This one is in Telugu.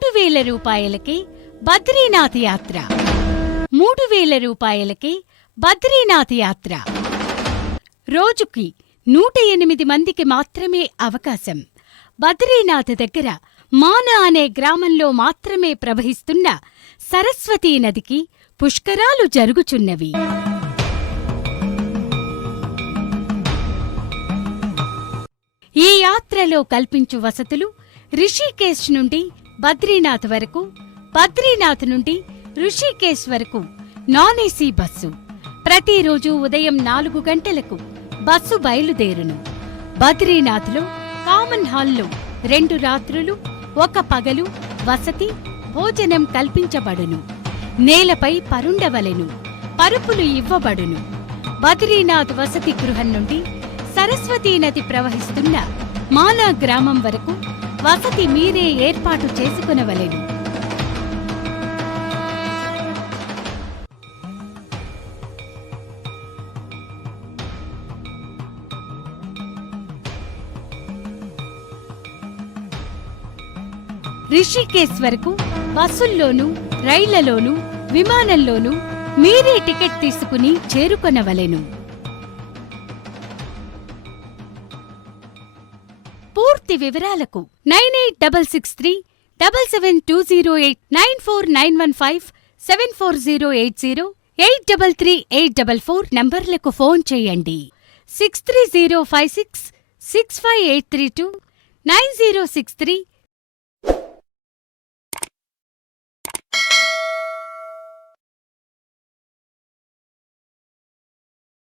రూపాయలకి బద్రీనాథ్ యాత్ర. మూడు వేల రూపాయలకి బద్రీనాథ్ యాత్ర. రోజుకి నూట ఎనిమిది మందికి మాత్రమే అవకాశం. బద్రీనాథ్ దగ్గర మాన అనే గ్రామంలో మాత్రమే ప్రవహిస్తున్న సరస్వతీ నదికి పుష్కరాలు జరుగుచున్నవి. ఈ యాత్రలో కల్పించు వసతులు రిషికేశ్ నుండి బద్రీనాథ్ వరకు బద్రీనాథ్ నుండి ఋషికేశ్ వరకు నాన్ ఏసీ బస్సు. ప్రతిరోజు ఉదయం నాలుగు గంటలకు బస్సు బయలుదేరును. బద్రీనాథ్లో కామన్ హాల్లో రెండు రాత్రులు ఒక పగలు వసతి భోజనం కల్పించబడును. నేలపై పరుండవలెను పరుపులు ఇవ్వబడును. బద్రీనాథ్ వసతి గృహం నుండి సరస్వతీ నది ప్రవహిస్తున్న మానా గ్రామం వరకు వసతి మీరే ఏర్పాటు చేసుకునవలెను. రిషికేశ్ వరకు బస్సుల్లోనూ రైళ్ళలోనూ విమానంలోనూ మీరే టికెట్ తీసుకుని చేరుకొనవలెను. పూర్తి వివరాలకు nine eight double six three double seven two zero eight nine four nine one five seven four zero eight zero eight double three eight double four నంబర్లకు phone చేయండి. Six three zero five six six five eight three two nine zero six three